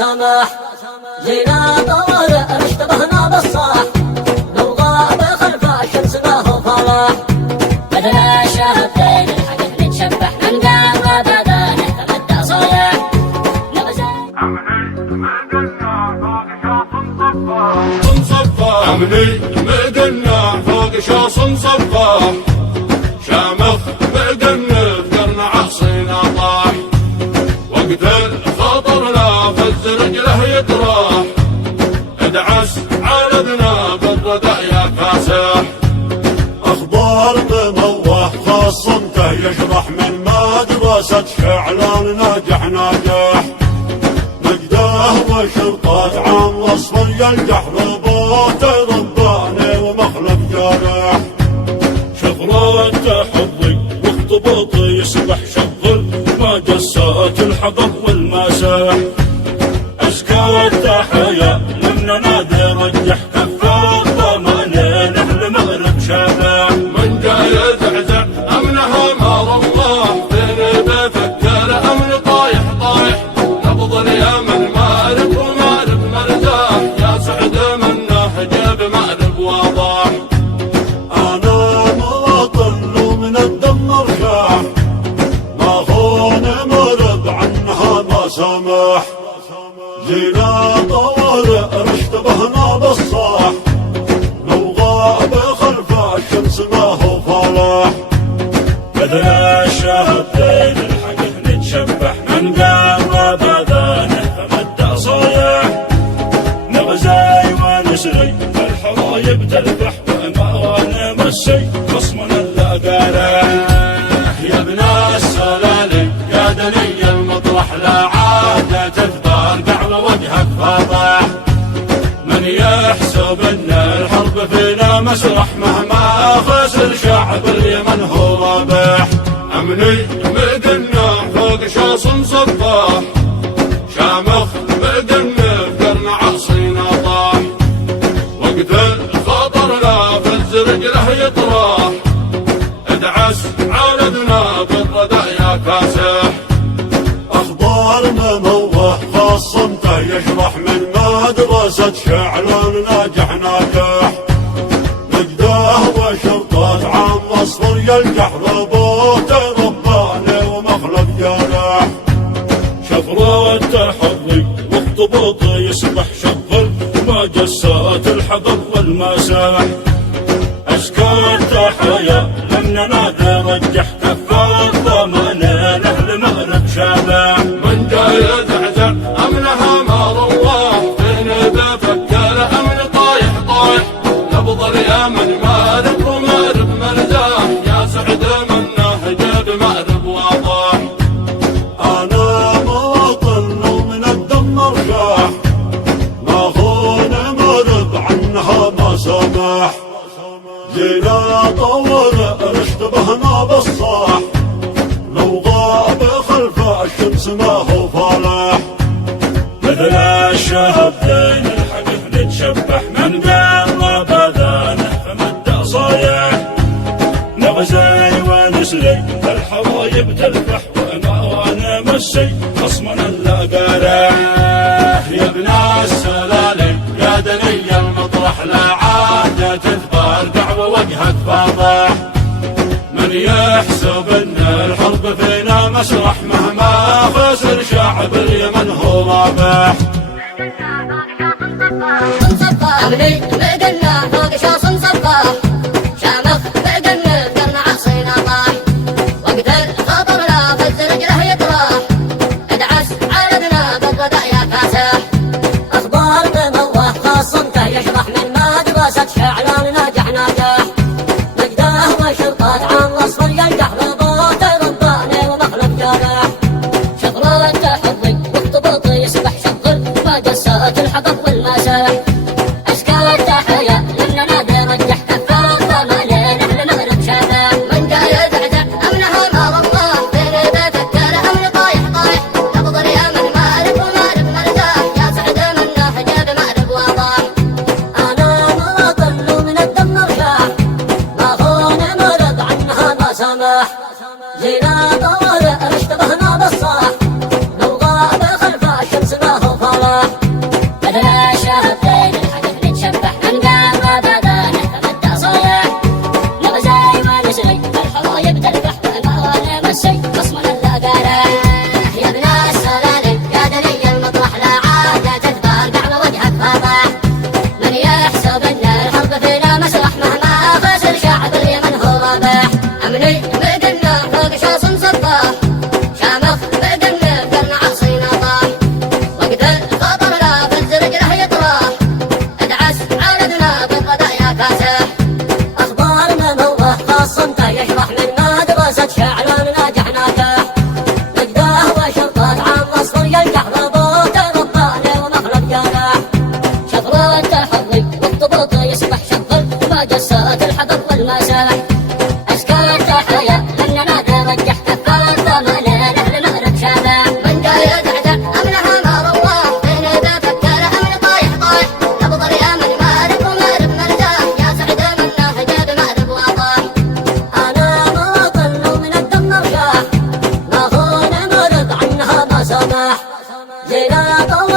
سمح. جينا طوارئ اشتبهنا بالصاح، لو غاب خلف الشمس ما هو فلاح. بدنا الشهبتين الحدث نتشبح، من قام بدانه تمدى صياح. عملي مدنا فوق شاص صباح، شامخ مدنا ذكرنا عصينا طاح. وقت الخطر لا فز رجله يطراح، ادعس عالدنا بالردى يا كاسح. اخبار مموه خاصمته يشرح من مدرسة شعلان ناجح ناجح. مجده وشرطات عام واصفر يلجح، رباطه رباني ومخلب جارح. شغلات حظي واختباطي يسبح، شغل ما جسات الحضر والمساح. أزكى التحية لمنا نادي رجح، كفى الضمانين أهل مغرب شابح. من جاي يزعزع أمنها مار الله، بين بفكر أمن طايح طايح. نبض اليمن مارب ومارب مرزاح، يا سعد منه جاب مارب واضح. انا مواطن ومن الدم رشاح، ما هون مرض عنها ما سمح. جينا طوارئ اشتبهنا بالصاح، لو غاب خلف الشمس ما هو فلاح. بدنا الشهبتين الحقه نتشبح، من قام بدانه فمدى صياح. نغزاي ونسري الحرايب تذبح، وما نمسي خصمنا اللقارح. يا ابن السلالم يا دني المطرح، لا عادة تثبار قعل وجهك فاضح. من يحسب ان الحرب فينا مسرح، مهما خسر شعب اليمن هو رابح. امني مدنا فوق شاص صباح، شامخ مدنا ذكرنا عصينا طاح. وقت الخطر لا فز رجله يطراح، ادعس عالدنا بالردى يا كاسح. اخبار مموه خاصمته يشرح من مدرسة شعلان ناجح ناجح. مجده وشرطات عام واصفر يلجح، رباطه رباني ومخلب جارح. شفرات حظي واختباطي يسبح، شغل ما جسات الحضر والمساح. أزكى التحية لمنا نادي رجح، كفى الضمانين أهل مغرب شابح. من جاي يزعزع أمنها مار الله، فين بفكر أمن طايح طايح. نبض اليمن مارب ومارب مرزاح، يا سعد منه جاب مارب واضح. انا مواطن ومن الدم رشاح، ما هون مرض عنها ما سمح. جينا طوارئ اشتبهنا بالصاح، لو غاب خلف الشمس ما هو فلاح. بدنا الشهبتين الحقه نتشبح، من قام بدانه فمدى صياح. نغزي ونسري الحوايب تذبح، وما نمسي خصمنا اللقارح. يا ابن السلالم يا دني المطرح، لا عادة تثبار دعوة وجهك فاضح. من يحسب ان الحرب فينا مسرح، مهما خسر شعب اليمن هو رابح. أمني مدنا فوق شاص صباح، شامخ مدنا ذكرنا عصينا طاح. وقت الخطر لا فز رجله يطراح، ادعس عالدنا بالردى يا كاسح. اخبار مموه خاصمته يشرح من مدرسة شعلان ناجح ناجح. مجده وشرطات عام واصفر يلجح، رباطه رباني ومخلب جارح. شغلات حظي واختباطي يسبح، شغل ما جسات الحضر والمساح. أزكى التحية لمنا نادي رجح، كفى الضمانين أهل مغرب شابح. من جاي يزعزع أمنها مار الله، بين بفكر أمن طايح طايح. نبض اليمن مارب ومارب مرزاح، يا سعد منه جاب مارب واضح. أنا مواطن ومن الدم رشاح، ما هون مرض عنها ما سمح. جينا طوارئ اشتبهنا بالصاح، لو غاب خلف الشمس ما هو فلاح. جينا طول